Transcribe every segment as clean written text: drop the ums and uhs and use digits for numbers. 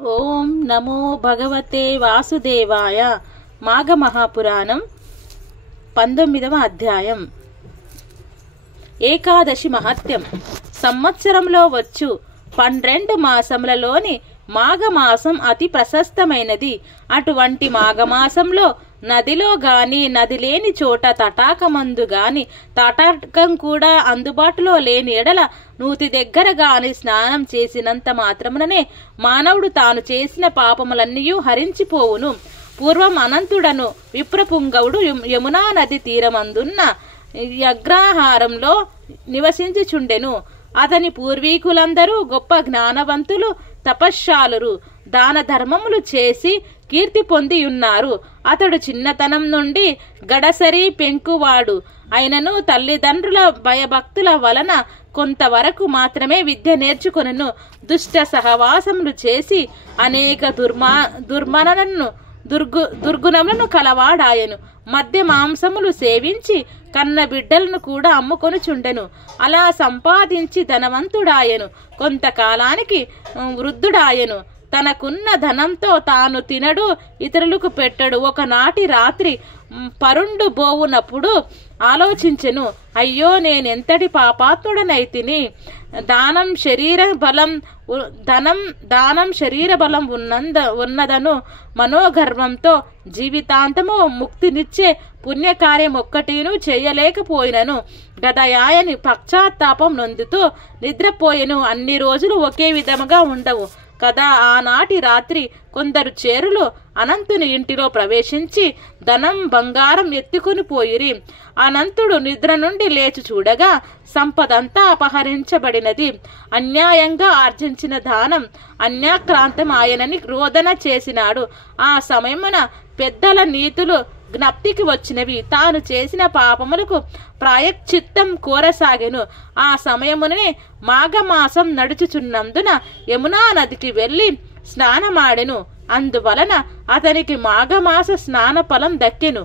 ఓం నమో భగవతే వాసుదేవాయ. మాఘ మహాపురాణం 19వ అధ్యాయం. ఏకాదశి మహత్యం. సంవత్సరంలో వచ్చు 12 మాసములలోని మాఘమాసం అతి ప్రశస్తమైనది. అటువంటి మాఘమాసంలో నదిలో గాని నది లేని చోట తటాకమందు గాని తటాకం కూడా అందుబాటులో లేని ఎడల నూతి దగ్గర గాని స్నానం చేసినంత మాత్రముననే మానవుడు తాను చేసిన పాపములన్నీ హరించిపోవును. పూర్వం అనంతుడను విప్రపుంగవుడు యమునా నది తీరమందున్న అగ్రహారంలో నివసించుచుండెను. అతని పూర్వీకులందరూ గొప్ప జ్ఞానవంతులు, తపశ్శాలురు, దాన ధర్మములు చేసి కీర్తి పొందియున్నారు. అతడు చిన్నతనం నుండి గడసరి పెంకువాడు అయినను తల్లిదండ్రుల భయభక్తుల వలన కొంతవరకు మాత్రమే విద్య నేర్చుకొనెను. దుష్ట సహవాసములు చేసి అనేక దుర్గుణములను కలవాడాయను. మద్య మాంసములు సేవించి కన్న బిడ్డలను కూడా అమ్ముకొనుచుండెను. అలా సంపాదించి ధనవంతుడాయను. కొంతకాలానికి వృద్ధుడాయను. తనకున్న ధనంతో తాను తినడు, ఇతరులకు పెట్టడు. ఒకనాటి రాత్రి పరుండు బోవునప్పుడు ఆలోచించెను, అయ్యో నేనెంతటి పాపాత్ముడనైతిని. దానం శరీర బలం ఉన్నదను మనోగర్వంతో జీవితాంతము ముక్తినిచ్చే పుణ్యకార్యం ఒక్కటిను చేయలేకపోయినను. గదయాయని పశ్చాత్తాపం నొందుతూ నిద్రపోయెను. అన్ని రోజులు ఒకే విధముగా ఉండవు కదా. ఆనాటి రాత్రి కొందరు చేరులు అనంతుని ఇంటిలో ప్రవేశించి ధనం బంగారం ఎత్తుకుని పోయిరి. అనంతుడు నిద్ర నుండి లేచి చూడగా సంపదంతా అపహరించబడినది. అన్యాయంగా ఆర్జించిన దానం అన్యాక్రాంతం ఆయనని రోదన చేసినాడు. ఆ సమయమున పెద్దల నీతులు జ్ఞప్తికి వచ్చినవి. తాను చేసిన పాపములకు ప్రాయశ్చిత్తం కోరసాగెను. ఆ సమయమునే మాఘమాసం నడుచుచున్నందున యమునా నదికి వెళ్లి స్నానమాడెను. అందువలన అతనికి మాఘమాస స్నాన ఫలం దక్కెను.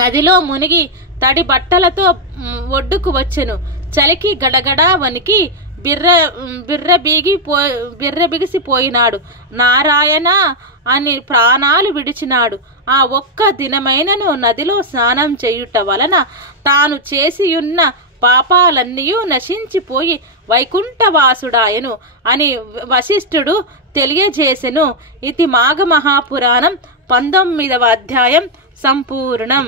నదిలో మునిగి తడి బట్టలతో ఒడ్డుకు వచ్చెను. చలికి గడగడా వనికి బిర్రబిగిసిపోయినాడు. నారాయణ అని ప్రాణాలు విడిచినాడు. ఆ ఒక్క దినమైనను నదిలో స్నానం చేయుట వలన తాను చేసియున్న పాపాలన్నీ నశించిపోయి వైకుంఠవాసుడాయను అని వశిష్ఠుడు తెలియజేసెను. ఇది మాఘ మహాపురాణం 19వ అధ్యాయం సంపూర్ణం.